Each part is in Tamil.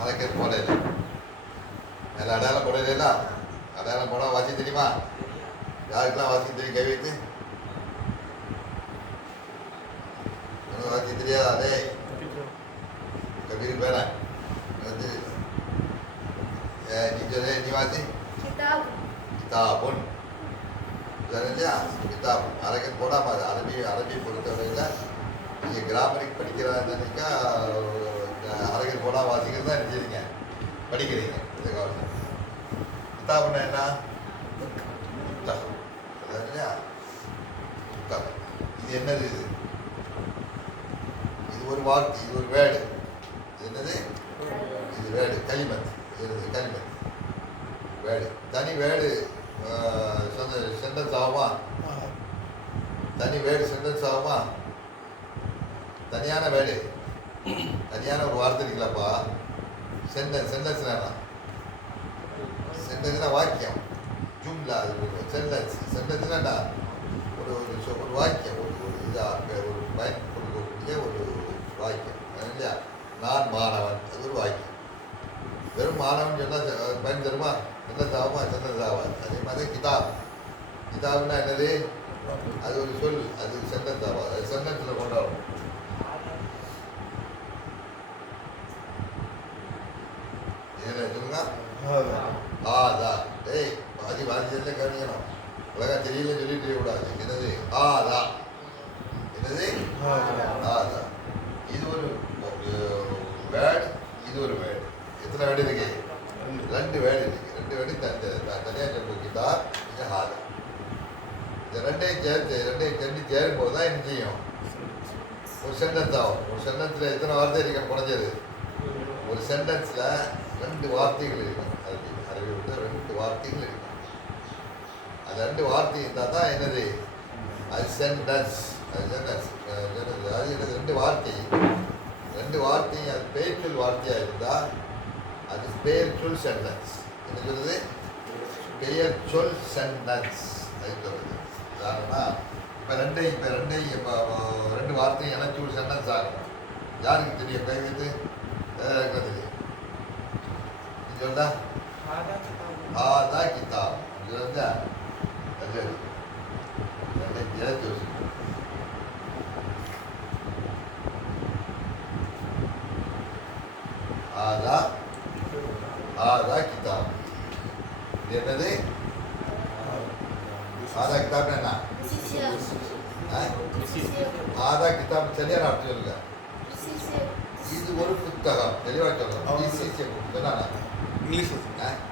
அரைக்கிறது போடையில மேலே அடையாளம் போடையில அடையாளம் போட வாசி தெரியுமா? யாருக்கெல்லாம் வாசி தெரியும்? கை வைத்து. வாசி தெரியாதா? அதே கபீர் பேர நீ சொல்லு, நீ வாசி. கிதாபுன் இல்லையா? கிதாப் அரைக்கிறது போடாம அது அரபி பொறுத்தவரையில் நீங்கள் கிராமரிக் படிக்கிறாங்கன்னாக்கா அரைக்கிறது போடா வாசிக்கிறது தான் நினைச்சிருங்க, படிக்கிறீங்க. இந்த காலத்தில் கிதாபுன்னா என்ன? புத்தகம் இல்லையா? புத்தகம். இது என்னது? இது ஒரு வார்த்தை, இது ஒரு வேர்டு. இது என்னது? இது வேர்டு. களிமத். இது களிமத் வேர்டு. தனி வேர்டு சென்டென்ஸ் ஆகுமா? தனி வேர்டு சென்டென்ஸ் ஆகுமா? தனியான வேர்டு, தனியான ஒரு வார்த்தை இருக்கலப்பா. சென்டென்ஸ் என்ன? சென்டென்ஸ்னா வாக்கியம், ஜும்லா. அது சென்டென்ஸ்னா ஒரு ஒரு வாக்கியம், ஒரு இதாக ஒரு பயன் கொடுக்கக்கூடிய ஒரு வாக்கியம் இல்லையா? நான் மாணவன், அது ஒரு வாக்கியம். வெறும் மாணவன் சொன்னால் பயன் தருமா? சென்டென்ஸ் ஆகுமா? சென்டென்ஸ் ஆகாது. அதே மாதிரி கிதாப்னா என்னது? அது ஒரு சொல், அது சென்டென்ஸ் ஆகாது. அது சென்டென்ஸில் கொண்டாடும். என்ன சொல்லுங்க? டேய் வாசிச்சதுல கவனிக்கணும். உலகம் தெரியல சொல்லிட்டு தெரியக்கூடாது. என்னது? என்னது? இது ஒரு வேர்டு, இது ஒரு வேர்டு. எத்தனை வேர்டு இருக்கு? 2 வேர்டு இருக்கு. 2 வேர்டு தனியாக சொல்லிக்கிட்டா இது ஹாதா. இந்த ரெண்டையும் சேரும் போது தான் என்ன செய்யும்? ஒரு சென்டென்ஸ் ஆகும். ஒரு சென்டென்ஸில் எத்தனை வார்த்தை இருக்க குறைஞ்சது? ஒரு சென்டென்ஸில் 2 வார்த்தைகள் இருக்கும். அரபி வந்து 2 வார்த்தைகள் இருக்கும். அது 2 வார்த்தை இருந்தால் தான் என்னது? அது சென்டென்ஸ். அது என்னது? 2 வார்த்தை அது பெயர்ச்சொல் வார்த்தையாக இருந்தால் அது பெயர்ச்சொல் சென்டென்ஸ். என்ன சொல்றது? பெயர்ச்சொல் சென்டென்ஸ் அப்படின்னு சொல்றது. உதாரணமாக இப்போ ரெண்டு வார்த்தையும் இணைச்சி ஒரு சென்டென்ஸ் ஆகணும். யாருக்கு தெரியும்? கை வைத்து தெரியும். நீ சொல்றா? ஆதா கிதாப் சொல்றா? ஆதா கிதாப். இது என்னது? ஆதா கிதாப் என்ன? ஆதா கிதாப் சரியான அர்த்தம் சொல்லுங்க. இது ஒரு புத்தகம். தெளிவாக சொல்லலாம்.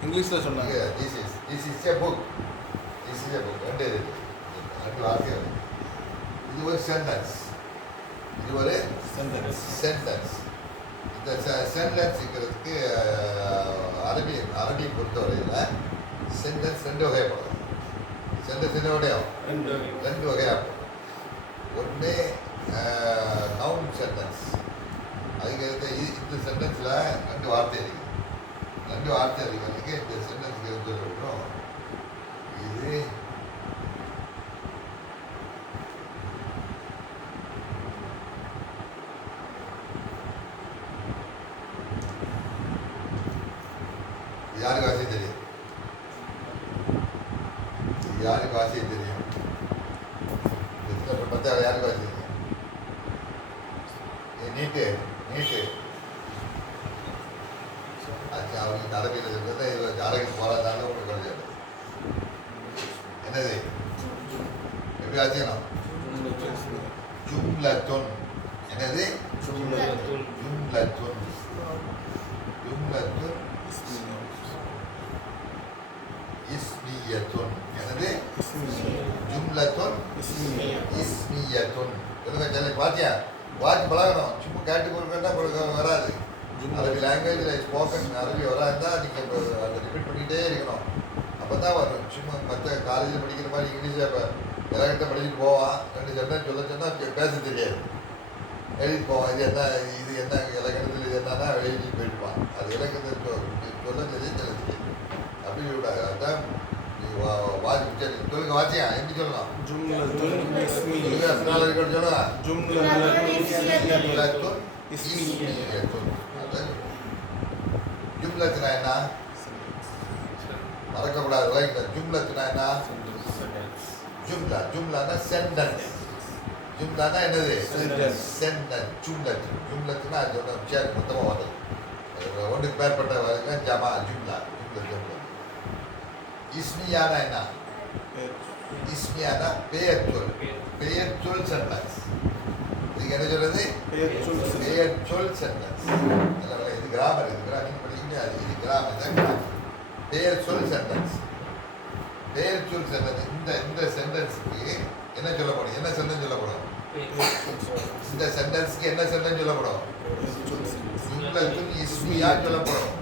இங்கிலீஷில் சொன்னாங்க. This is a book. ரெண்டு வார்த்தை. இது ஒரு சென்டென்ஸ். இந்த சென்டென்ஸுங்கிறதுக்கு அரபி பொறுத்தவரையில் சென்டென்ஸ் 2 வகைப்படும். சென்டென்ஸ் என்ன வகையாகும்? 2 வகையாகும். ஒன்று நவுன் சென்டென்ஸ். அதுக்கு இந்த சென்டென்ஸில் 2 வார்த்தை இருக்குது. 2 வார்த்தை இருக்கிறதுக்கு இந்த சென்டென்ஸுக்கு சொல்லணும். இது யாருக்கு வாசிய தெரியும்? யாருக்கு வாசிய தெரியும்? பார்த்தா யாருக்கு வாசிய தெரியும்? நீட்டு ஆச்சு. அவங்களுக்கு அரபியில் இருக்கிறது இது அரபி போராட்டாலும் உங்களுக்கு கிடையாது. என்னது? எப்படி வாசிக்கணும்? ஜும்லத்துன். என்னது? ஜும்லத்துன். இஸ்மியத்துன். என்னது? ஜும்லத்துன் இஸ்மியத்துன். சொல்லுங்க. வாட்சி பழகணும். சும்மா கேட்டு கொடுக்கட்டா வராது. அரபி லாங்குவேஜில் ஸ்போக்கன் அரபி வராதுன்னா நீங்கள் அதை ரிப்பீட் பண்ணிக்கிட்டே இருக்கணும். அப்போ தான் வரும். சும்மா மற்ற காலேஜில் படிக்கிற மாதிரி இங்கிலீஷில் இப்போ இலக்கத்தை படிச்சுட்டு போவான். 2 சொன்னால் சொன்னால் பேச தெரியாது. எழுதிட்டு போவான். இது என்ன இலக்கணத்தில் இது என்னன்னா எழுதிட்டு போயிட்டுப்பான். அது இலக்கத்தை சொல்ல தெரியாது. அப்படி விடாது. அதுதான் சொல்லுங்க. வாசியா எப்படி சொல்லலாம்? சொல்லுங்க. ஜும்லத்துனா என்ன? மறக்கக்கூடாது. ரைட். ஜும்லத்துனா என்ன? ஜும்லா. ஜும்லானா சென்டென்ஸ். ஜும்லானா என்னது? சென்டென்ஸ். ஜும்லத். ஜும்லத்துனா அது ஒன்று விஷயம் மொத்தமாக வருது. ஒன்றுக்கு மேற்பட்ட வருதுன்னா ஜமா ஜும்லா. ஜும்லா. இஸ்மியானா என்ன? இஸ்மியானா பெயர் சொல். பெயர் சொல் சென்டென்ஸ். இதுக்கு என்ன சொல்றது? பெயர் சொல் சென்டென்ஸ். இது கிராமர். இது நீங்க படிக்கீங்க. இது கிராமர் தான். பெயர் சொல் சென்டென்ஸ். பெயர் சொல் சென்டென்ஸ். இந்த சென்டென்ஸுக்கு என்ன சொல்லப்படும்? என்ன சென்டென்ஸ் சொல்லப்படும்? இந்த சென்டென்ஸ்க்கு என்ன சென்டென்ஸ் சொல்லப்படும்? ஜும்லத்துன் இஸ்மியா சொல்லப்படும்.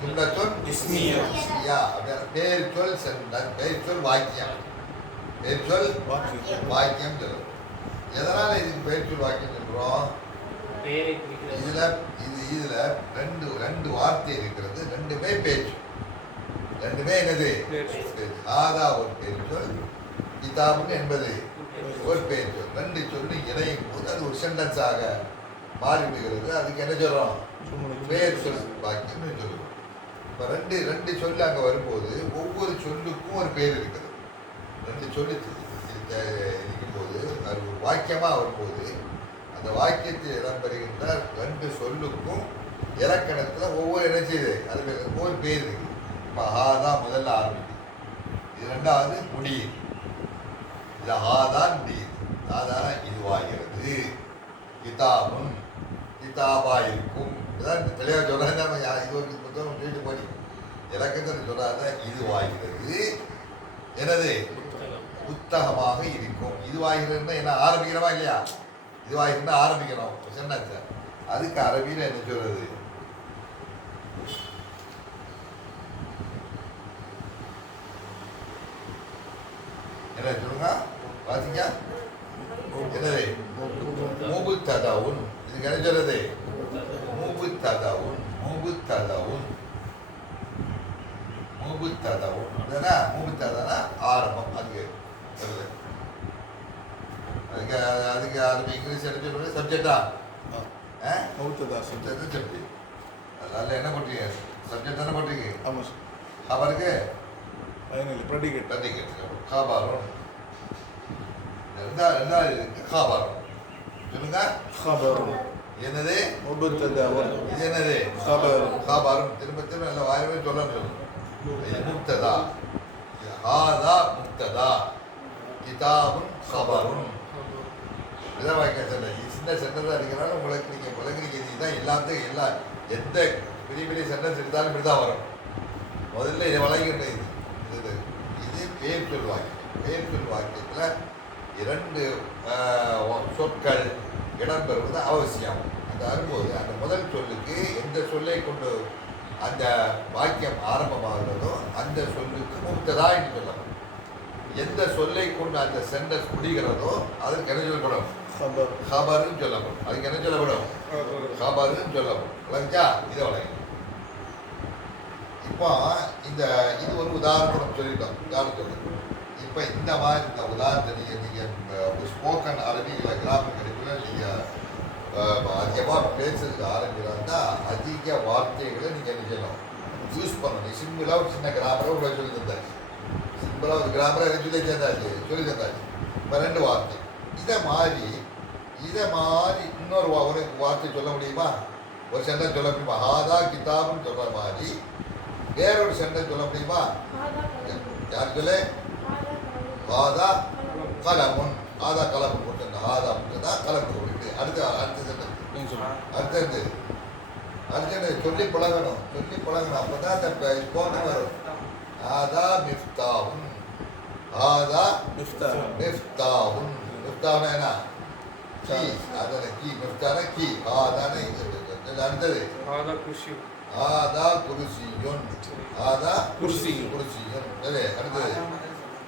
ஜும்லத்துன் இஸ்மியா. அப்படியே பெயர் சொல் சென்டென்ஸ். பெயர் சொல் வாக்கியம். பெயர் சொல் வாக்கியம் சொல்லுவோம். எதனால இதுக்கு பெயர் சொல் வாக்கியம் சொல்றோம்? இதுல ரெண்டு வார்த்தை இருக்கிறது. ரெண்டுமே பேச்சு. ரெண்டுமே என்னது? ஆதா ஒரு பெயர் சொல், கிதாபுன்னு என்பது ஒரு பெயர் சொல். ரெண்டு சொல்லி இணையும் போது அது ஒரு சென்டென்ஸாக மாறிவிடுகிறது. அதுக்கு என்ன சொல்றோம்? பெயர் சொல் வாக்கியம்னு சொல்லுவோம். இப்போ ரெண்டு சொல்லு அங்கே வரும்போது ஒவ்வொரு சொல்லுக்கும் ஒரு பெயர் இருக்குது. ரெண்டு சொல்லு இருக்கும்போது அது ஒரு வாக்கியமாக வரும்போது அந்த வாக்கியத்தில் இடம்பெறுகின்ற ரெண்டு சொல்லுக்கும் இலக்கணத்தில் ஒவ்வொரு என்ன செய்யுது? அது ஒவ்வொரு பேர் இருக்குது. இப்போ ஹாதான் முதல்ல ஆரம்பிக்குது. இது ரெண்டாவது முடியுது. இது ஹாதான் முடியுது. ஹாதானா இதுவாகிறது. கிதாபும் கிதாபா இருக்கும். இதான் தெளிவாக சொல்கிறாங்க. நம்ம இது ஒரு புத்தகம் சொல்லிட்டு போய் இலக்கத்தை சொல்கிறாங்க. இதுவாகிறது எனது புத்தகமாக இருக்கும். இதுவாகிறதுன்னா என்ன? ஆரம்பிக்கிறோமா இல்லையா? இதுவாகிறதுனா ஆரம்பிக்கிறோம் சொன்னாச்சு. அதுக்கு அரபியில் என்ன சொல்றது? என்ன சொல்லுங்க பாத்தீங்க? என்னது? முபுத்ததவுன். இதுக்கு என்ன சொல்றது? முபுத்ததவுன். முபுத்ததவுன். முபுத்ததவுன். முபுத்ததனா ஆரம்பம். அதுக்கு சொல்லுது. அதுக்கு அரபி இங்கிலீஷ் என்ன சொல்றது? சப்ஜெக்டா? சப்ஜெக்ட். அதில் என்ன பண்ணுறீங்க? சப்ஜெக்ட் தானே பண்ணுறீங்க? ஆமாம் சார். அவருக்கு ப்ரெடிகேட் காபாரும். ரெண்டாவது இருக்கு காபாரும். சொல்லுங்க. காபாரும் என்னது? இது என்னது? காபாரும். திரும்ப நல்ல வாயவே சொல்லணும். இது முக்ததா. ஹாதா முக்ததா. கிதாபுன் கபருன். இதான் வாக்கியம் சொன்ன. சின்ன சென்டென்ஸ் இருக்கிறனால உங்களுக்கு நீங்கள் விளங்குறீங்க. இதுதான் எல்லாத்தையும் எந்த பெரிய சென்டென்ஸ் எடுத்தாலும் இப்படி தான் வரும். முதல்ல இதை வழங்கிட்டு இது பெயர் சொல் வாக்கியம். பெயர் சொல் வாக்கியத்தில் இரண்டு சொற்கள் இடம்பெறுவது அவசியம். அந்த வரும்போது அந்த முதல் சொல்லுக்கு எந்த சொல்லை கொண்டு அந்த வாக்கியம் ஆரம்பமாகிறதோ அந்த சொல்லுக்கு முக்ததா என்று சொல்லணும். எந்த சொல்லை கொண்டு அந்த சென்டென்ஸ் முடிகிறதோ அதற்கு என்ன சொல்லப்படும்? ஹபருன்னு சொல்லப்படும். அதுக்கு என்ன சொல்லப்படும்? ஹபருன்னு சொல்லப்படும். விளங்கா? இதை வழங்க. இப்போ இது ஒரு உதாரணம் சொல்லிட்டோம். உதாரணம் இப்போ இந்த மாதிரி இந்த உதாரணத்தை நீங்கள் ஸ்போக்கன் அரபியில் கிராமர் கிடைக்கல நீங்கள் அதிகமாக பேசுறதுக்கு ஆரம்பிக்கிறாங்கன்னா அதிக வார்த்தைகளை நீங்கள் என்ன செய்யணும்? யூஸ் பண்ணணும். சிம்பிளாக ஒரு சின்ன கிராமரை உங்களுக்கு சொல்லி தந்தாச்சு. சிம்பிளாக ஒரு கிராமரை சொல்லி தந்தாச்சு. இப்போ ரெண்டு வார்த்தை. இதை மாதிரி இன்னொரு ஒரு வார்த்தை சொல்ல முடியுமா? ஒரு சென்டென்ஸ் சொல்ல முடியுமா? ஹாதா கிதாபுன்னு சொல்கிற மாதிரி வேறொரு சென்டென்ஸ் சொல்ல முடியுமா? யார் சொல்லு? ஹாதா கலமுன். ஹாதா கலமுன் போட்டு ஹாதா மட்டும் தான் கலப்பு கொடுக்குது. அடுத்தது சொல்லி பழகணும். அப்போ தான் அந்த போன வரும். ஹாதா மிஃப்தாவுன். ஹாதா மிஃப்தாவுன். மிஃப்தாவுனா என்ன? கீ. அதான கீ. மிஃப்தானா கீ. ஹாதான அடுத்தது ஹாதா குர்சியுன். ஹாதா குர்சியுன். சரி, அடுத்தது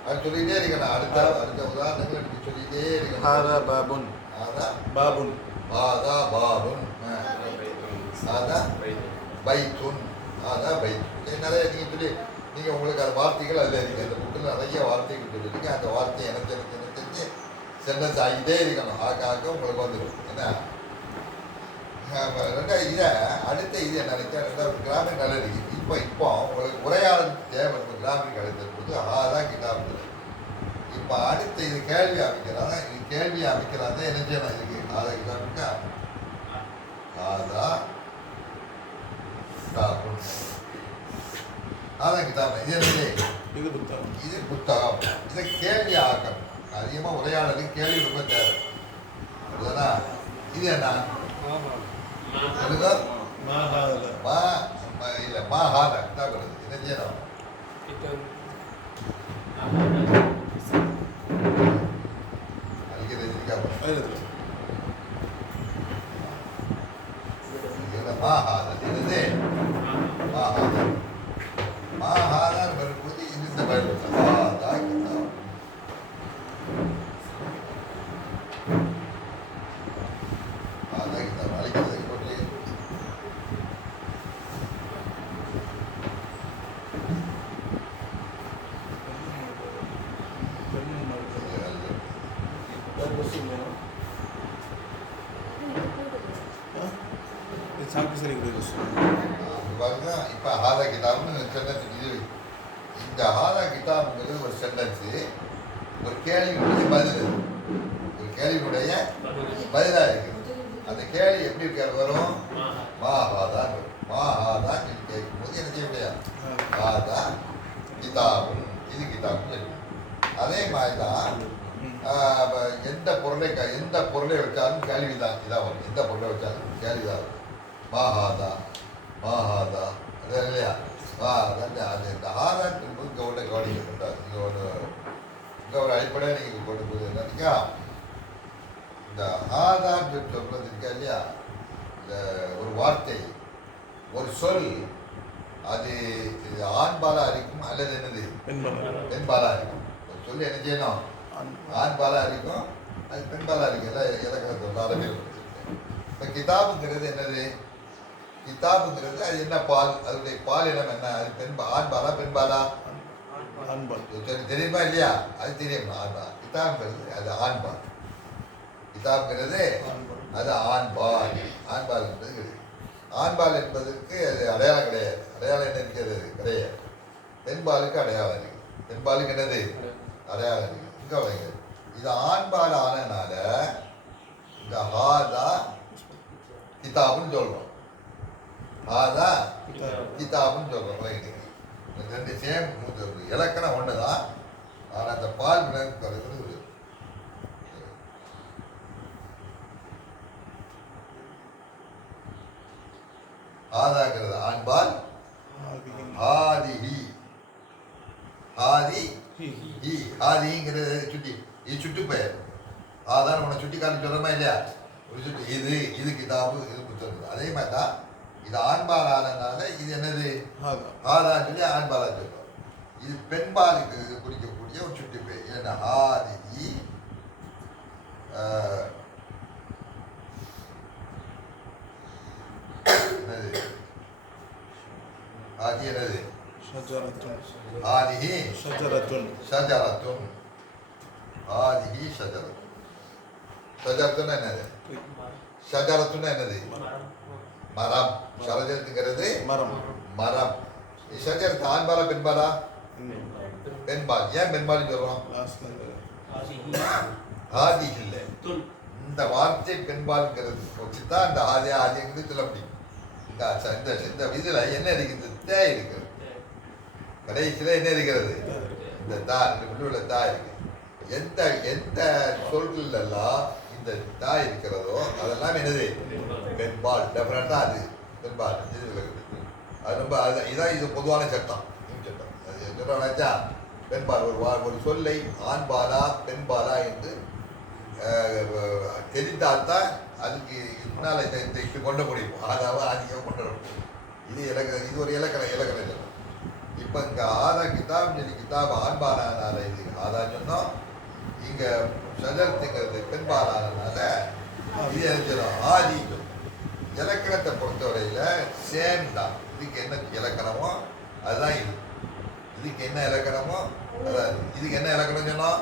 அது சொல்லிட்டே இருக்கணும். அடுத்த உதாரணங்கள் எடுத்து சொல்லிட்டே இருக்கணும். ஹாதா பாபுன். ஹாதா பாபுன். ஹாதா பைத்துன். ஹாதா பைத்துன். நிறைய நீங்கள் சொல்லி நீங்கள் உங்களுக்கு அந்த வார்த்தைகள் அதில் இருக்குது. அந்த புக்கில் நிறைய வார்த்தைகள் சொல்லியிருக்கீங்க. அந்த வார்த்தை எனக்கு தெரிஞ்சு சென்டென்ஸ் ஆகிட்டே இருக்கணும். ஆக்க உங்களுக்கு வந்துடும். என்ன இதை அடுத்த இது என்ன கிராமிக் கலை இருக்கு. இப்போ உங்களுக்கு உரையாடல் தேவை. கிராமிக் கலைஞர் போது ஆதான் கிதாப். இப்போ அடுத்த இது கேள்வி அமைக்கிறாங்க. இது கேள்வி அமைக்கிறாங்க. என்ன செய்யணும் இதுக்கு? ஆதா கிதாபுக்கா ஆதா கிதாபும் ஆதா கிதாப். இது என்னது? இது புத்தகம். இது புத்தகம். இதை கேள்வி ஆக்கணும். அதிகமாக உரையாடலுக்கு கேள்வி ரொம்ப தேவை. அதுதானா? இது என்ன? இல்லை மாஹாத கிதாப் வருது. என்ன செய்யணும்? மாஹாதன் என்னது? மாஹாதன் மாஹாதான் வரும்போது இந்த பயிர் ஆதா கிதாப். ஆதா கிதாப் அழிக்கிறது போட்டு பாருங்க. இப்போ ஹாதா கிதாப்னு சென்டென்ஸ். இது இந்த ஹாதா கிதாப்ங்கிறது ஒரு சென்டென்ஸு. ஒரு கேள்வியுடைய பதில். ஒரு கேள்வியுடைய பதிலாக இருக்குது. அந்த கேள்வி எப்படி வரும்? மாஹாதான் வரும். மாஹாதான் கேட்கும்போது என்ன செய்ய முடியாது? ஹாதா கிதாபும். இது கிதாபும் இருக்கு. அதே மாதிரி தான் எந்த பொருளை வச்சாலும் கேள்விதான் இதாக வரும். எந்த பொருளை வச்சாலும் கேள்விதான் வரும். மாஹாதா மாஹாதா அது இல்லையா? அது இந்த ஆராய்ச்சி இங்கே ஒன்று கவனிக்கப்பட்டார். இங்கே ஒரு அடிப்படையாக நீங்கள் கொண்டு போகுது என்னன்னா, இந்த ஆதான்னு சொல்றது இருக்கா இல்லையா? இந்த ஒரு வார்த்தை, ஒரு சொல், அது ஆண்பாலா இருக்கும் அல்லது என்னது பெண்பாலா இருக்கும். ஒரு சொல் என்ன செய்யணும்? ஆண்பாலா இருக்கும், அது பெண்பாலா இருக்கும். எல்லாம் இலக்கணத்தில் அரபியில். இப்போ கிதாபுங்கிறது என்னது? கிதாபுங்கிறது அது என்ன பால்? அதனுடைய பால் இனம் என்ன? அது ஆண்பாலா பெண்பாலா? தெரியுமா இல்லையா? அது தெரியும். ஆண்பால். கிதாபுங்கிறது அது ஆண்பால். கிதாபுங்கிறது அது ஆண்பால். ஆண்பால் என்பது கிடையாது. ஆண்பால் என்பதற்கு அது அடையாளம் கிடையாது. அடையாளம் என்ன இருக்கிறது? கிடையாது. பெண்பாலுக்கு அடையாளம் இருக்கு. பெண்பாலுக்கு என்னது? அடையாளம் இருக்கு. இங்கே வரைங்க. இது ஆண்பால் ஆனதுனால இந்த ஹாதா கிதாபுன்னு சொல்கிறோம். ஹாதா கிதாபுன்னு சொல்கிறோம். ரெண்டு சேம் இலக்கணம் ஒன்று தான். ஆனால் அந்த பால் விளக்கு ஆதாங்கிறது ஆண்பால். ஆதிஹி ஆதி ஹி ஆதிங்கிறது சுட்டி. இது சுட்டு பெயர். ஆதான் உன்னை சுட்டி காட்டி சொல்கிறோமா இல்லையா? ஒரு சுட்டு. இது கிதாபு, இது புத்தகம். அதே மாதிரி தான் இது ஆண்பால் ஆனதுனால இது என்னது? ஆதான்னு சொல்லி ஆண்பாலா சொல்கிறோம். இது பெண்பாலுக்கு குறிக்கக்கூடிய ஒரு சுட்டி பெயர். ஏன்னா ஆதிஹி என்னது? ஆதி என்னது? ஆதிஹி ஷஜரத்துன். ஆதிஹி ஷஜரத்துன். ஷஜரத்துன்னா என்னது? ஷஜரத்துன்னா என்னது? மரம். ஷஜரத்துங்கிறது மரம். மரம். ஷஜரத்து ஆண்பாலா பெண்பாலா? பெண்பால். ஏன் பெண்பால் சொல்றோம்? ஆதி இல்லை. இந்த வார்த்தை பெண்பால்ங்கிறது வச்சுதான் இந்த ஆதிங்கிறது சொல்ல முடியும். இந்த இதில் என்ன இருக்குது? தே இருக்கிறது. கடைசியில் என்ன இருக்கிறது? இந்த தா, உள்ள தா இருக்கு. எந்த சொல்களெல்லாம் இந்த தா இருக்கிறதோ அதெல்லாம் என்னது? பெண்பால். டெஃபினட்டாக அது பெண்பால். இது அது ரொம்ப இதான் இது பொதுவான சட்டம். சட்டம் அது சொல்கிறாச்சா? பெண்பால். ஒரு சொல்லை ஆண்பாலா பெண்பாலா என்று தெரிந்தால்தான் அதுக்கு முன்னால் இப்படி கொண்ட முடியும். அதாவது அதிகம் கொண்டு வர முடியும். இது ஒரு இலக்கணம். இப்போ இங்கே ஆதா கிதாப் சொல்லி கிதாப் ஆண்பாலானால இது ஆதா சொன்னோம். இங்கே ஷஜரத்துங்கிறது பெண்பாலானால இது எழுதிடும் ஆதி. இலக்கணத்தை பொறுத்தவரையில் சேம் தான். இதுக்கு என்ன இலக்கணமோ அதுதான் இது. இதுக்கு என்ன இலக்கணமோ அதான். இதுக்கு என்ன இலக்கணம் சொன்னோம்?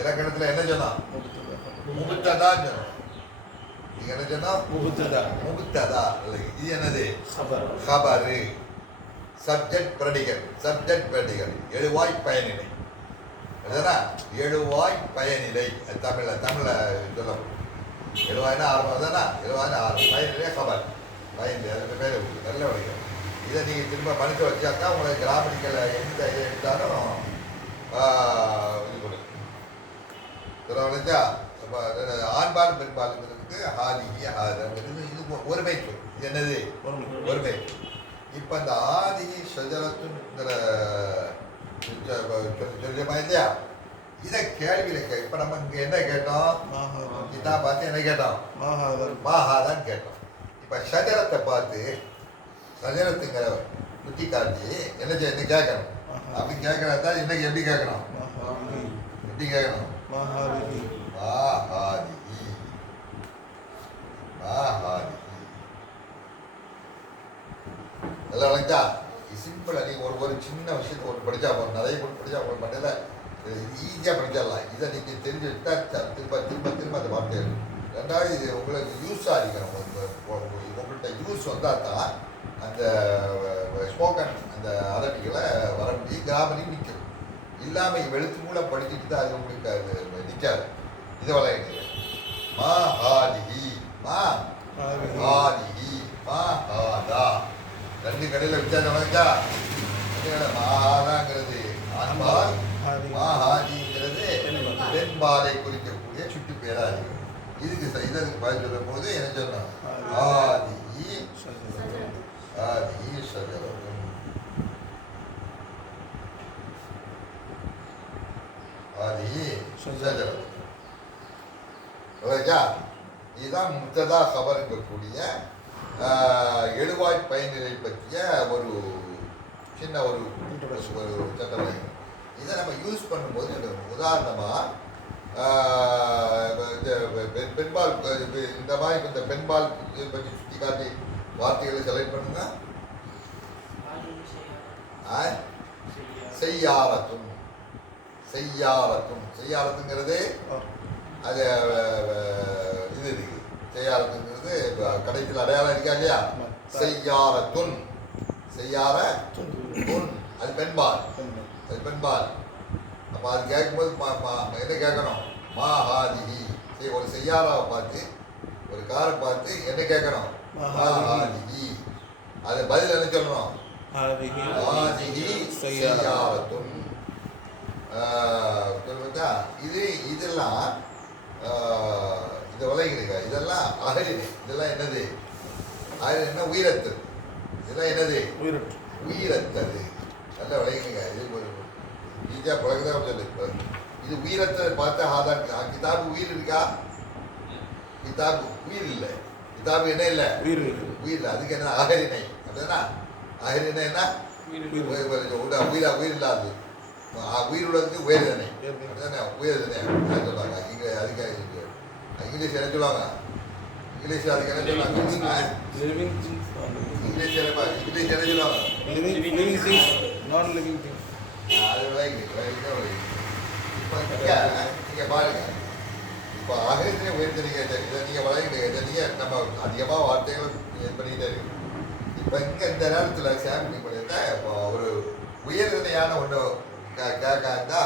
இலக்கணத்தில் என்ன சொன்னோம்? முகுத்ததான் சொன்னோம். நீங்க என்ன சொன்னோம்? முகுத்ததா. முகுத்ததா. இது என்னது? ஹபரு. Subject predicate. Subject predicate. எழுவாய் பயனிலை. அதுதானா? எழுவாய் பயனிலை. தமிழ்ல சொல்லணும். எழுவாய்னா ஆரம்பம் தானே? எழுவாய்னா ஆரம்பம். பயனிலை ஹபர். பயனிலை அது பேர் நல்ல வழிகள். இதை நீங்கள் திரும்ப மனுஷ வச்சாக்கா உங்களுக்கு கிராமணிக்கல எந்த இதை எடுத்தாலும் இது கொடுக்கும். வச்சா ஆண்பால் பெண்பாலுங்கிறதுக்கு ஹாதிகி ஹாதங்கிறது இது ஒருமை சொல். இது என்னது? ஒருமை. இப்போ அந்த ஆதிகி ஷஜரத்துங்கிற சொல்லியமா இல்லையா? இதை கேள்வியில் இப்போ நம்ம இங்கே என்ன கேட்டோம்? இதா பார்த்து என்ன கேட்டோம்? மாஹாதான் கேட்டோம். இப்போ ஷஜரத்தை பார்த்து ஷஜரத்துங்கிற குத்தி காட்டி என்ன கேட்கணும்? அப்படி கேட்கறதா இன்னைக்கு எப்படி கேட்கணும்? எப்படி கேட்கணும்? மாஹாதிகி. நல்லா விளங்குதா? சிம்பிளா நீங்க ஒரு சின்ன விஷயத்தை ஒன்று படிச்சா போதும். நிறைய படிச்சா போதும். மண்ணில் ஈஸியாக படிச்சிடலாம். இதை நீங்க தெரிஞ்சு வச்சுட்டா திரும்ப அந்த வார்த்தை. ரெண்டாவது இது உங்களுக்கு யூஸாக இருக்கணும். உங்கள்கிட்ட யூஸ் வந்தால் தான் அந்த ஸ்போக்கன் அந்த அரபிகளை வர முடியும். கிராமரையும் நிற்கும். இல்லாமல் எழுத்து மூலம் படிச்சுட்டு தான் அது உங்களுக்கு அது நிற்காது. இதை வளர்க்க மா ஹாதிஹி மா ஹாதிஹி மா ஹாதா. ரெண்டு கடையில் வித்தியாசம் வளர்க்கா? மாஹாதாங்கிறது ஆண்பால், மாஹாதிங்கிறது பெண்பாலை குறிக்கக்கூடிய சுட்டு பேராக இருக்கு. இதற்கு பதில் சொல்லும் போது என்ன சொன்னோம்? ஆதிஹி ஆதிஹி ஷஜரத்துன். ஆதிஹி ஷஜரத்துன். ஓகேயா? இதுதான் முத்ததா ஹபருங்கக்கூடிய எழுவாய் பயனிலை பற்றிய ஒரு சின்ன ஒரு சட்டவரை. இதை நம்ம யூஸ் பண்ணும்போது உதாரணமாக பெண்பால் இந்த மாதிரி இந்த பெண்பால் இதை பற்றி சுற்றி காட்டி வார்த்தைகளை செலக்ட் பண்ணுங்க. செய்யாரத்தும். செய்யாரத்தும். செய்யாரத்துங்கிறது அது இது இருக்கு. செய்யாரத்துங்கிறது கடைசியில் அடையாளம் இருக்கா இல்லையா? செய்யாரத்துன். செய்யார துன். அது பெண்பால். அது பெண்பால். அப்போ அது கேட்கும்போது என்ன கேட்கணும்? மாஹாதிஹி. சரி, ஒரு செய்யாராவை பார்த்து ஒரு காரை பார்த்து என்ன கேட்கணும்? மாஹாதிஹி. அது பதில் என்ன சொல்லணும்? ஆதிஹி செய்யாரத்துன். சொல்லுவதா? இதெல்லாம் இதை விளைகிறீங்க. இதெல்லாம் அகலினை. இதெல்லாம் என்னது? என்ன? உயிரத்தது. இதெல்லாம் என்னது? உயிரத்தது. நல்லா விளைகிறீங்க. இது ஒரு ஈஸியாக பழகுதான் சொல்லு. இது உயிரத்ததை பார்த்தா ஆதான். கிதாபு உயிர் இருக்கா? கிதாபு உயிர் இல்லை. கிதாபு என்ன இல்லை? உயிர் இல்லை. அதுக்கு என்ன? அகரிணை. அப்படின்னா அகரிணை என்ன? உயிர் இல்லாது. உயிர் உள்ளதுக்கு உயர்தனை. அப்படிதானே? உயர்தனை சொல்லுவாங்க. இங்கே அதுக்காக இங்கிலீஷ் என்ன சொல்லுவாங்க? இங்கிலீஷ் அதுக்கு என்ன சொல்லுவாங்க? இங்கிலீஷ் என்ன சொல்லுவாங்க? அது இப்போ நீங்கள் பாருங்க. இப்போ அகரினை உயர்த்தனீங்க. இதை நீங்கள் வளர்க்கிறீங்க. நீங்கள் நம்ம அதிகமாக வார்த்தைகள் இது பண்ணிக்கிட்டே இருக்கு. இப்போ இங்கே இந்த நேரத்தில் சாம்பிளிங் பண்ணியிருந்தா இப்போ ஒரு உயர்தனையான ஒன்று கேட்காந்தா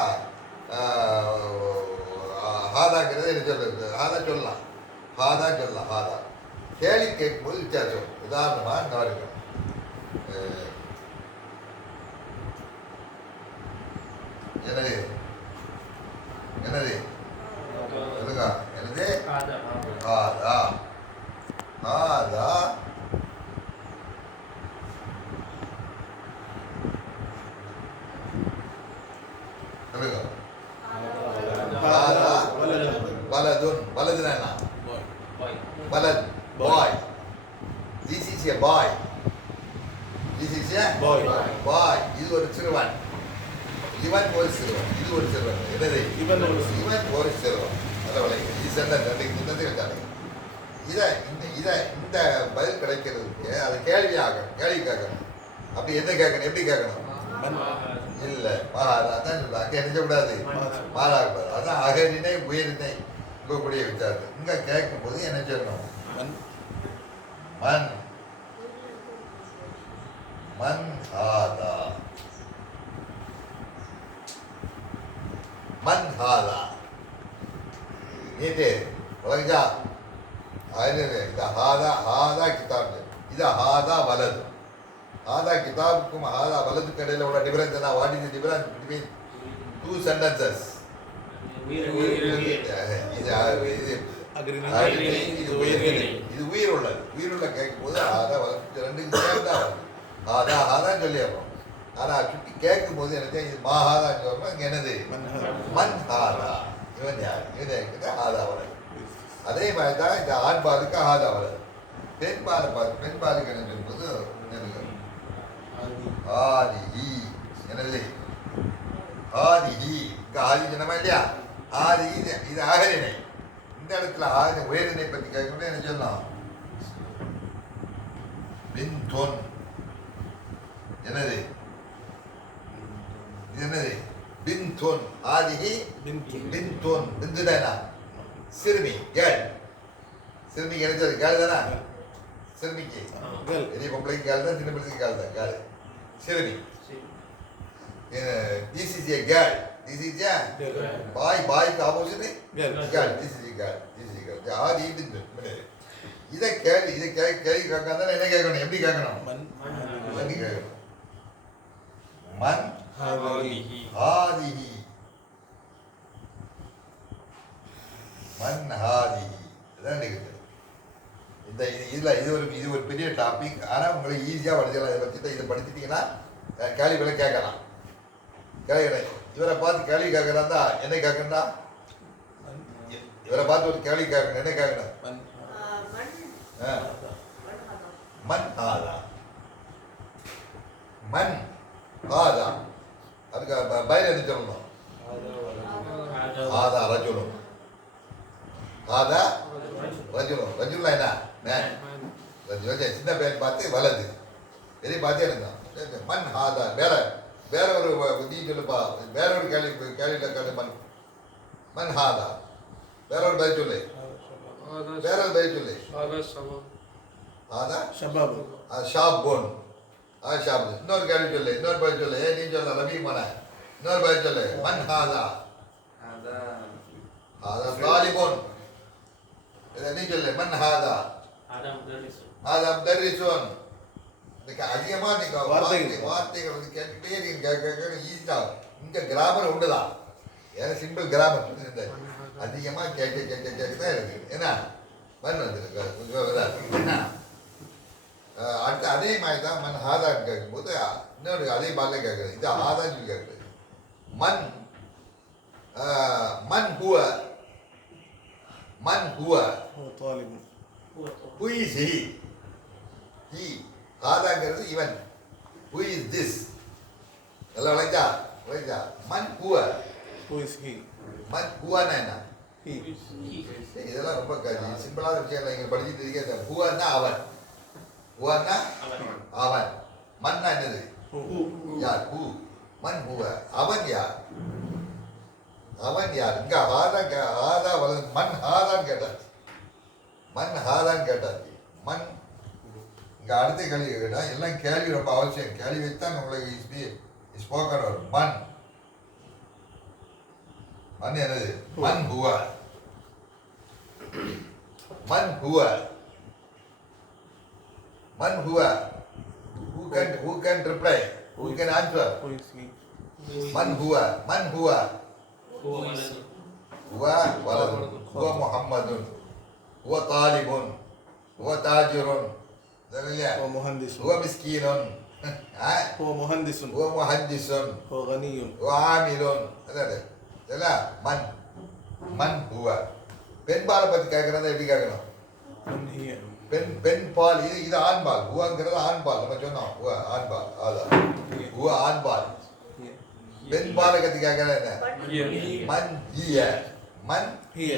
ஹாதாங்கிறது என்ன சொல்றது? ஹாதா சொல்லலாம். ஹாதா சொல்லலாம். ஹாதா கேள்வி கேட்கும்போது வித்தியாசம். உதாரணமாக இந்த வரைக்கும் என்னது? என்னது சொல்லுங்க. என்னது? ஹாதா. ஹாதா சொல்லுங்க. வலதுன். வலதுனா என்ன? வலது. பாய். This is a boy. This is a boy. Boy. இது ஒரு சிறுவன். இவன் ஒரு சிறுவன். இது ஒரு சிறுவன். என்னது? இவன் ஒரு சிறுவன். நல்ல விளைவு. இது சென்டர் ரெண்டு வச்சாங்க. இந்த பதில் கிடைக்கிறதுக்கு அது கேள்வியாக கேள்வி கேட்கணும். அப்படி என்ன கேட்கணும்? எப்படி கேட்கணும்? இல்லை அதான் அங்கே நினைக்கக்கூடாது. மாறாகக்கூடாது. அதான் அகரினை உயரினை இருக்கக்கூடிய விசாரம். இங்கே கேட்கும்போது என்ன சொல்லணும்? மன் மன் ஹாதா மன் ஹாதா நீட்டு உலகஜா இது ஹாதா கிதாப் இது ஹாதா வலது ஹாதா கிதாபுக்கும் ஹாதா வலதுக்கு இடையில உள்ள டிஃபரன்ஸ் என்ன what is the difference between two sentences இது உயிர் உள்ளது உயிருள்ள கேட்கும் போது ஹாதா வலது ரெண்டுக்கு சேர்ந்தா வருது ஹாதான்னு சொல்லிடுறோம் ஆனால் சுட்டி கேட்கும் போது எனக்கு இது மாஹாதான்னு சொல்றோம் இங்கே என்னது மன் ஹாதா இவன் யார் இவன் இருக்குது ஹாதா வலது அதே மாதிரி தான் இந்த ஆண்பாலுக்கு ஹாதா வலது பெண்பாலுக்கு என்ன சொல்லும்போது ஆதிஹி என்னது ஆதிஹி இங்கே ஆதி சொன்னமா இல்லையா ஆதிஹி இது ஆகரினை இந்த இடத்துல ஆகின உயரினை பற்றி கேட்கணும் என்ன சொல்லலாம் பின்தொன் என்னது இது என்னது பின்தொன் ஆதிஹி பின்தொன் பிந்துனா சிறுமி கேள் சிறுமிக்கு நினைச்சது கேள் தானே சிறுமிக்கு பெரிய பொம்பளைக்கு கேள் தான் சின்ன பிள்ளைக்கு கேள் தான் கேள் சிறுமி திஸ் இஸ் ஏ கேள் திஸ் இஸ் ஏ பாய்க்கு ஆப்போசிட் கேள் திஸ் இஸ் ஏ கேள் திஸ் இஸ் கேள் ஆதி பிந்து இதை கேள்வி கேள்வி கேட்காதான் என்ன கேட்கணும் எப்படி கேட்கணும் எப்படி கேட்கணும் மன் ஹாதிஹி மன் ஹாதிஹி இதான் இருக்குது இந்த இது ஒரு பெரிய டாபிக் ஆனால் உங்களுக்கு ஈஸியாக படிச்சிடலாம் இதை பற்றி இதை படிச்சிட்டிங்கன்னா கேள்விகளை கேட்கலாம் இவரை பார்த்து கேள்வி கேட்கறாந்தா என்ன கேட்கணும்டா இவரை பார்த்து ஒரு கேள்வி கேட்கணும் என்ன கேட்கணும் மன் ஹாதா மன் ஹாதா அதுக்கு பயிர் என்ன சொல்லணும் ஹாதா ரஜுலும் ஹாதா ரஜுலும் ரஜுல்லா என்ன மேன் ரஜுல் சின்ன பேர் பார்த்து வலது பெரிய பார்த்தே இருந்தான் மன் ஹாதா வேற ஒரு நீ சொல்லுப்பா வேற ஒரு கேள்வியில் கேள்வி மன் ஹாதா வேற ஒரு பதில் சொல்லு வேற ஒரு பதில் சொல்லு ஹாதா ஷாபுன் ஷாப் இன்னொரு கேள்வி சொல்லு இன்னொரு பதில் சொல்லு நீ சொல்ல ரபீமான இன்னொரு பதில் சொல்லு மன் ஹாதா ஹாதா தாலிபுன் இதை நீ சொல்லு மன் ஹாதா ஹாதா முதர்ரிசுன் இதுக்கு அதிகமாக நீங்கள் வார்த்தைகள் வந்து கேட்டுகிட்டே நீங்கள் கேட்க ஈஸியாக இங்கே கிராமர் உண்டுதான் ஏன்னா சிம்பிள் கிராமர் இருந்தாரு அதிகமாக கேட்க தான் இருக்குது என்ன மண் வந்துருக்கு என்ன அடுத்து அதே மாதிரி தான் மண் ஹாதான்னு கேட்கும்போது இன்னொரு அதே பாடல கேட்குறது இது ஹாதான்னு சொல்லி கேட்குறது மண் ஹுவ ஹூ இஸ் ஹி ஹாதாங்கிறது இவன் ஹூ இஸ் திஸ் நல்லா விளைஞ்சா மண் ஹுவ மண் ஹுவானா என்ன இதெல்லாம் ரொம்ப சிம்பிளான விஷயம் இல்லை இங்கே படிச்சுட்டு இருக்கே ஹுவான்னா அவன் ஹுவான்னா அவன் மன்னா என்னது யார் ஹூ மன் ஹுவ அவன் யார் இங்க ஹாதா வலது மண் ஹாதான்னு கேட்டாச்சு மண் இங்க அடுத்த கேள்வி கேட்டா எல்லாம் கேள்வி ரொம்ப அவசியம் கேள்வி வைத்தான் உங்களுக்கு ஸ்போக்கன் வரும் மண் என்னது மன் ஹுவ who can reply who can answer man huwa waladun huwa muhammadun huwa talibun huwa tajirun huwa miskinun huwa muhandisun huwa ghaniyun huwa amilun அதா மன் ஹுவ பெண்பாலை பற்றி கேட்கறத எப்படி கேட்கணும் பெண்பால் இது ஆண்பால் ஹுவங்கிறது ஆண்பால் நம்ம சொன்னோம் ஆண்பால் அதான் ஹுவ ஆண்பால் பெண்பாலை பற்றி கேட்கறது என்ன மன் ஹிய மன் ஹிய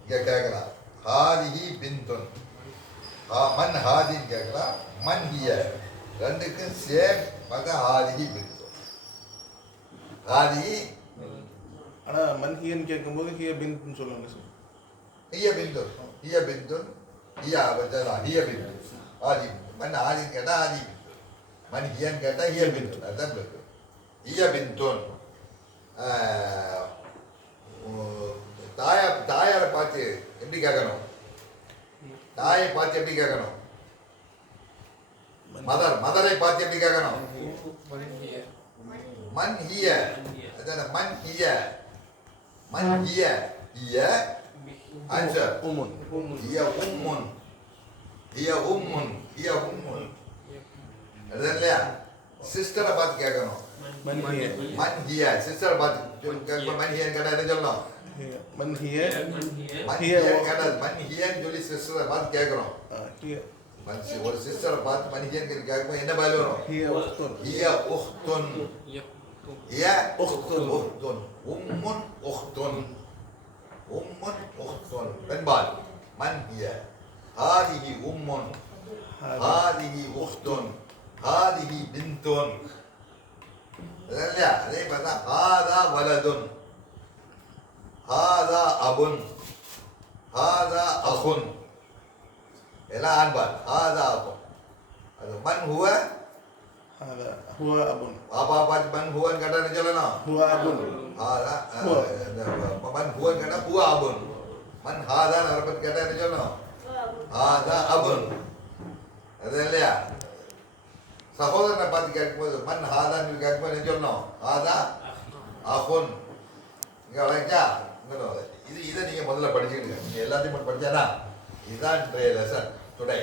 இங்க கேட்கலாம் ஹாதிஹி பின்துன் மன் ஹாதின்னு கேட்கலாம் மன் ஹிய ரெண்டுக்கும் சேம் பார்த்தா ஹாதிஹி பின்துன். ஹாதிஹி ஆனால் மன்ஹியன்னு கேட்கும்போது ஹிய பின்துன்னு சொல்லுவாங்க சார். ஹிய பின்துன், ஹிய பின்துன், ஹிய ஹிய பின்துன், ஹாதி மன் ஹாதின்னு கேட்டால் ஹாதி பின்துன், மன் ஹியன்னு கேட்டால் ஹிய பின்துன். அதுதான் பின்துன். ஹிய பின்துன். தாயாரை பார்த்து எப்படி கேட்கணும்? தாயை பார்த்து எப்படி கேட்கணும்? மதரை பார்த்து எப்படி கேட்கணும்? மன் ஹிய. அதான மன் ஹிய. மன் ஹிய. ஹிய ஆன்சர் உம்முன். ஹிய உம்முன். ஹிய உம்முன். ஹிய உம்முன். அதுதான் இல்லையா? சிஸ்டரை பார்த்து கேட்கணும். மன் ஹிய. மன் ஹிய. சிஸ்டரை பார்த்து கேட்கணும். மன் ஹியன்னு கேட்டால் என்ன சொல்லணும்? மன் ஹிய. மன் ஹியன்னு கேட்டால் மன் ஹியன்னு சொல்லி சிஸ்டரை பார்த்து கேட்கணும். ஹிய. ஒரு சிஸ்டரை பார்த்து மன் ஹியன்னு கேட்கும்போது என்ன பதில் வரும்? ஹிய உக்துன். ஹிய உக்துன். ஹிய உக்துன். உக்துன். உம்முன் உக்துன். உம்முன் உக்துன். பெண்பால். மன் ஹிய. ஹாதிஹி உம்முன். ஹாதிஹி உக்துன். ஹாதிஹி பின்துன். இல்லையா? அதே பார்த்தா ஹாதா வலதுன். ஹாதா அபுன். ஹாதா அஹுன். எல்லாம் ஆண்பால். ஹாதா அபுன். அது மன் ஹுவ. ஹாதா ஹுவ அபுன். பாப்பா பார்த்து மன் ஹுவன்னு கேட்டால் என்ன சொல்லணும்? ஹுவ அபுன். ஹாதா மன் ஹுவன்னு கேட்டால் ஹுவ அபுன். மன் ஹாதான்னு அவரை பற்றி கேட்டால் என்ன சொல்லணும்? ஹாதா அபுன். அது இல்லையா? சகோதரனை பார்த்து கேட்கும்போது மன் ஹாதான்னு கேட்கும்போது என்ன சொல்லணும்? ஹாதா அஹுன். இங்கே வளைஞ்சா இதை நீங்கள் முதல்ல படிச்சுக்கிடுங்க. நீங்கள் எல்லாத்தையும் மட்டும் படிச்சானா இதுதான் இன்றைய lesson today.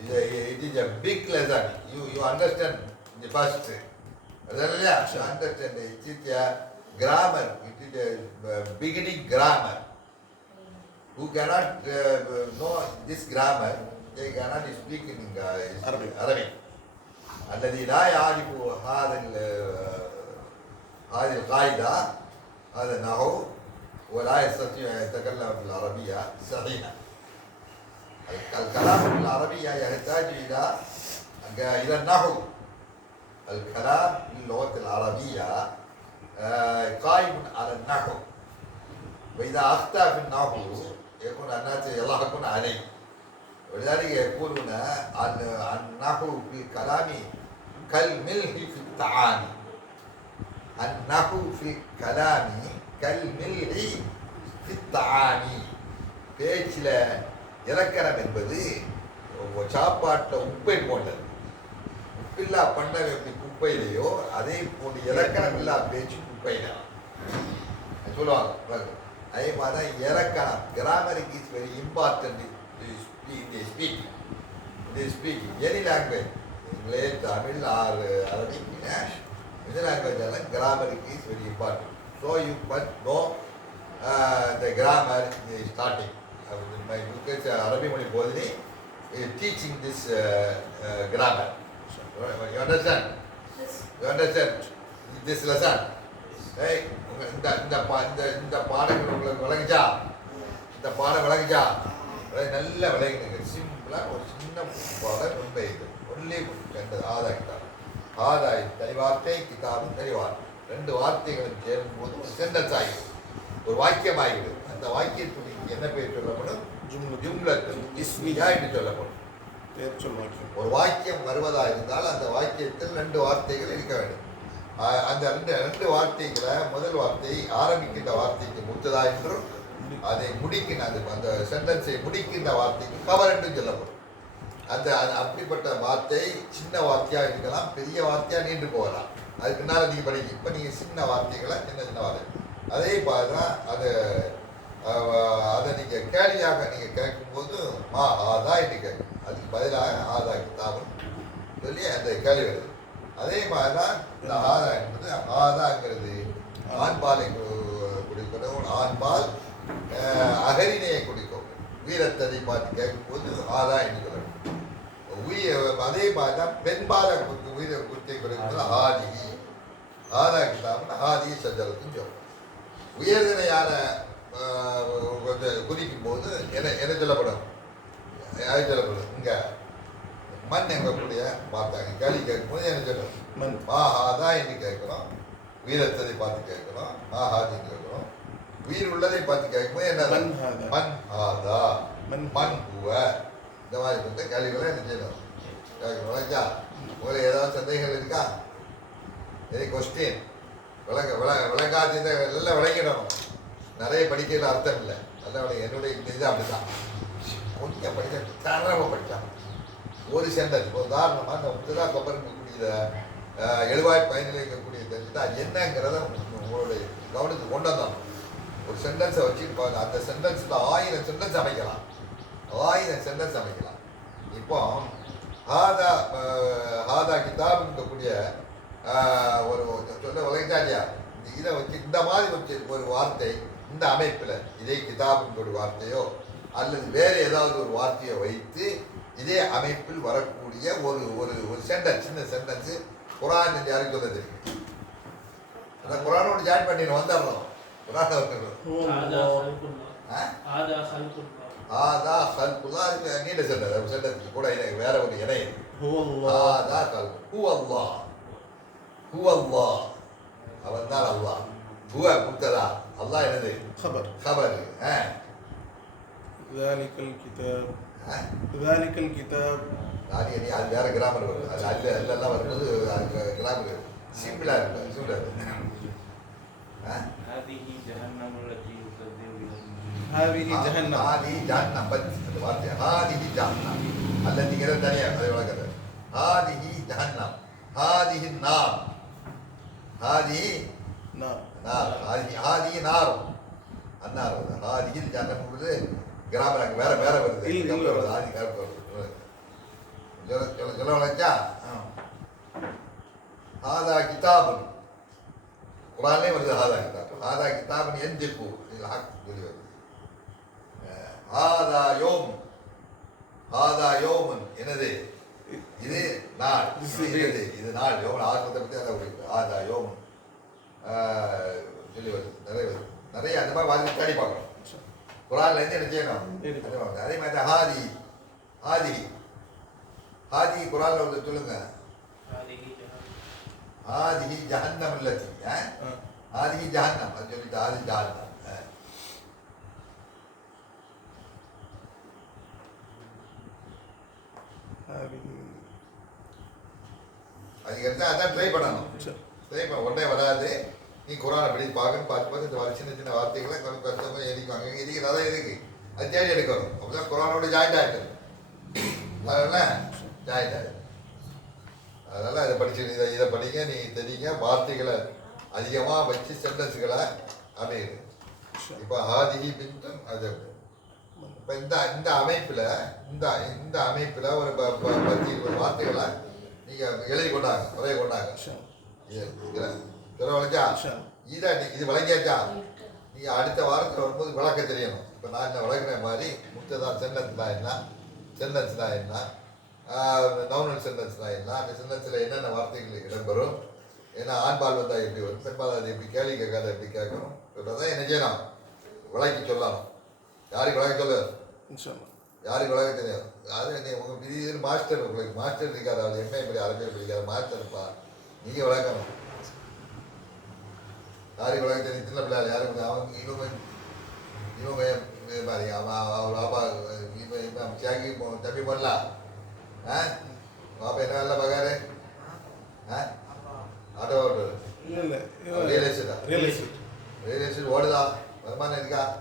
It is a big lesson. You understand the first. அதான் இல்லையா? You understand. It is a grammar. It is a beginning grammar. Who cannot know this grammar, they cannot speak in Arabic. الذي لا يعرف هذه القاعدة هذا النحو ولا يستطيع أن يتكلم بالعربية صحيحة. الكلام بالعربية يحتاج إلى النحو. الكلام باللغة العربية قائم على النحو، وإذا أخطأ في النحو يكون الناس يضحكون عليه. ولذلك يقولون النحو في الكلام كالملح في الطعام. النحو في الكلام كالملح في الطعام. பேச்சில் இலக்கணம் என்பது சாப்பாட்டில் உப்பை போன்றது. உப்பில்லா பண்டம் எப்படி குப்பையிலையோ அதே போன்று இலக்கணம் இல்லா பேச்சு குப்பையில சொல்லுவாங்க. அதே மாதிரி தான் இலக்கணம். Grammar is very important speaking any language, English, Tamil or Arabic, any language, grammar is very important. So you must know the grammar in the starting. My book is Arabic Moli Bodhini is teaching this grammar. You understand? You understand this lesson? Right? இந்த பாடங்கள் உங்களுக்கு விளங்குச்சா? இந்த பாடம் விளங்குச்சா? நல்ல விளங்குங்க. சிம்பிளாக ஒரு சின்ன பாடம் ரொம்ப இது ஒன்லி ரெண்டு ஆதா கிதாப். ஆதா தனிவார்த்தை, கிதாபும் தனிவார்த்தை. ரெண்டு வார்த்தைகளும் சேரும்போது ஒரு சென்டென்ஸ் ஆகிடும், ஒரு வாக்கியம் ஆகிடும். அந்த வாக்கியத்துக்கு என்ன பேர் சொல்லப்படும்? ஜும்லத்துல் இஸ்மியா என்று சொல்லப்படும். ஒரு வாக்கியம் வருவதா இருந்தால் அந்த வாக்கியத்தில் ரெண்டு வார்த்தைகள் இருக்க வேண்டும். அந்த ரெண்டு வார்த்தைகளை முதல் வார்த்தை ஆரம்பிக்கின்ற வார்த்தைக்கு முத்ததா என்றும் அதை முடிக்கின்ற அந்த சென்டென்ஸை முடிக்கின்ற வார்த்தைக்கு கவர் என்றும் சொல்லப்படும். அந்த அப்படிப்பட்ட வார்த்தை சின்ன வார்த்தையாக இருக்கலாம், பெரிய வார்த்தையாக நீண்டு போகலாம். அதுக்கு பின்னால் நீங்கள் படிக்க. இப்போ நீங்கள் சின்ன வார்த்தைகளை சின்ன சின்ன வார்த்தை அதே தான் அதை நீங்கள் கேள்வியாக நீங்கள் கேட்கும்போது மா ஆதா என்று கேட்கும். அதுக்கு பதிலாக ஆதா கிதாபும் சொல்லி அந்த கேள்வி வருது. அதே மாதிரி தான் இந்த ஆதா என்பது ஆதாங்கிறது ஆண்பாலை குடிக்கணும். ஆண்பால் அகரினையை குடிக்கும். வீரத்ததை பார்த்து கேட்கும்போது ஆதா என்று சொல்லணும். அதே மாதிரி தான் பெண்பாலை உயிரை குத்தை கொடுக்கும்போது ஆதிகி ஆதா கிதாப்னு ஆதி சஜலத்துன்னு சொல்லணும். உயர்தினையான குதிக்கும் போது என்ன என்ன சொல்லப்படும்? சொல்லப்படும் இங்கே மண் எங்கக்கூடிய பார்த்தாங்க கேள்வி கேட்கும்போது என்ன சொல்லணும் மன் ஆஹாதா என்று கேட்கிறோம். வீரத்தை பார்த்து கேட்கிறோம். ஆஹாதின்னு கேட்கிறோம். உயிர் உள்ளதை பார்த்து கேட்கும்போது என்ன மன் ஹாதா. மண் ஆதா மன் மண் ஹுவ இந்த மாதிரி கொடுத்த கேள்விகளை என்ன செய்யணும் கேட்கணும். விளக்கா உங்களுக்கு ஏதாவது சந்தேகங்கள் இருக்கா? எது கொஸ்டின் விளங்காது நல்லா விளங்கிடணும். நிறைய படிக்கிற அர்த்தம் இல்லை. நல்லா விளங்க. என்னுடைய இது அப்படிதான் கொஞ்சம் படிக்க தரவை படித்தான் ஒரு சென்டென்ஸ். இப்போ உதாரணமாக இந்த முத்ததா கொப்பர் இருக்கக்கூடிய எழுவாய் பயனில் இருக்கக்கூடிய தெரிஞ்சுட்டா என்னங்கிறத உங்களுடைய கவனத்துக்கு கொண்டு வந்தோம். ஒரு சென்டென்ஸை வச்சுட்டு அந்த சென்டென்ஸில் 1000 சென்டென்ஸ் அமைக்கலாம். 1000 சென்டென்ஸ் அமைக்கலாம். இப்போ ஹாதா கிதாப் இருக்கக்கூடிய ஒரு சொல்ல விளங்கிட்டா இல்லையா? இதை வச்சு இந்த மாதிரி வச்சு ஒரு வார்த்தை இந்த அமைப்பில் இதே கிதாபுன்ற ஒரு வார்த்தையோ அல்லது வேறு ஏதாவது ஒரு வார்த்தையை வைத்து இதே அமைப்பில் வரக்கூடிய ஒரு ஒரு ஒரு சென்டென்ஸ் சின்ன சென்டென்ஸு குரான் என்று யாருக்கு சொல்ல தெரியும்? அந்த குரானோடு ஜாயின் பண்ணிட்டு வந்துடுறோம். குரானை ஆதா ஹல்குல்லா அதுக்கு நீண்ட சென்டென்ஸ் சென்டென்ஸ் கூட வேற ஒரு இணை ஆதா ஹல்கு ஹூ அல்லாஹ் ஹூ அல்லாஹ் அவன் தான் அல்லாஹ். ஹுவ முப்ததா அல்லாஹ் என்னது خبر خبر ذلك الكتاب ذلك الكتاب அது வேற கிராமர் வரும். அது அல்லெல்லாம் வரும்போது கிராமர் சிம்பிளா இருக்கும். சிம்பிளா هذه جهنم التي يكذب بها هذه جهنم ஹாதி ஜஹன்னம் அந்த வார்த்தை ஹாதிஹி ஜஹன்னம் அல்லதிங்கிற தனியா அதை வழங்குறது. ஹாதிஹி ஜஹன்னம் ஹாதிஹி நார் ஹாதிஹி نار நார் ஹாதிஹி நார் அன்னார் வருது. ஹாதிஹி ஜஹன்னம் வருது. கிராமர் அங்கே வேற வேற வருது. வருது ஹாதி கருப்பு வருது. சொல்ல வளர்ச்சா ஹாதா கிதாபுன் குரான்லே வருது. ஹாதா கிதாப் ஹாதா கிதாபுன் எந்திப்பு இதில் ஹக் சொல்லி வருது. ஹாதா யோம் ஹாதா யோமன் என்னது இது நாள் இது இது நாள் யோமன் ஆத்மத்தை பற்றி அதை ஹாதா யோமன் சொல்லி வருது. நிறைய வருது. நிறைய அந்த மாதிரி வார்த்தை தேடி பார்க்கணும். குரான்லேருந்து என்ன செய்யணும்? அதே மாதிரி தான் ஹாதி ஹாதி ஹாதி குரான்ல வந்து சொல்லுங்க. ஹாதிஹி ஜஹன்னம் இல்லத்தி ஹாதிஹி ஜஹன்னம் அது சொல்லிட்டு ஹாதி ஜஹன்னம். அதுக்கடுத்து அதான் ட்ரை பண்ணணும். ட்ரை பண்ண உடனே வராது. நீ குரானை படி பார்க்கணும். பார்த்து இந்த சின்ன சின்ன வார்த்தைகளை கொஞ்சம் கஷ்டமாக எதிக்குவாங்க. எதிக்கு நிறைய இருக்கு. அது தேடி எடுக்கணும். அப்போதான் குரானோட ஜாயிண்ட் ஆகிட்டு அதெல்லாம் ஜாயிண்ட் ஆகிடும். அதனால் அதை படிச்சு இதை படிங்க. நீ தெரியுங்க வார்த்தைகளை அதிகமாக வச்சு சென்டென்ஸுகளை அமையுது. இப்போ ஹாதிஹி பின்னும் அது இப்போ இந்த அமைப்பில் இந்த அமைப்பில் ஒரு 10-20 வார்த்தைகளை நீங்கள் எழுதி கொண்டாங்க நிறைய கொண்டாங்க. விளங்கா இது விளங்கியாச்சா? நீங்கள் அடுத்த வாரத்தில் வரும்போது விளக்க தெரியணும். இப்போ நான் என்ன விளக்குற மாதிரி முக்கியதான் சென்டென்ஸ்லாம் என்ன சென்டென்ஸ்லாம் என்ன நவுனல் சென்டென்ஸ்லாம் என்ன அந்த சென்டென்ஸில் என்னென்ன வார்த்தைகள் இடம்பெறும் ஏன்னா ஆண்பால் வந்தால் எப்படி வரும் பெண்பால் அது எப்படி கேள்வி கேட்காத எப்படி கேட்கணும் சொல்கிறதான் என்ன செய்யணும் விளக்கி சொல்லணும். யாருக்கு விளக்க சொல்லு யாருக்கு விளக்க தெரியும்? யாரும் நீ உங்கள் பெரிய மாஸ்டர் உங்களுக்கு மாஸ்டர் இருக்காது. அவள் எம்ஏ படி அரபியல் படிக்காது மாஸ்டர் இருப்பா. நீங்கள் விளக்கணும். யாருக்கு விளக்க தெரியும்? சின்ன பிள்ளையாள் யாருக்கு அவங்க இவங்க பாருங்க அவன் பாப்பா இவன் தியாகி தம்பி பண்ணலாம் பாப்பா என்ன வேலை பார்க்காரு ஆட்டோ ஓட்டு ரியல் எஸ்டேட்டா ரியல் எஸ்டேட் ஓடுதா வருமானம் இருக்கா?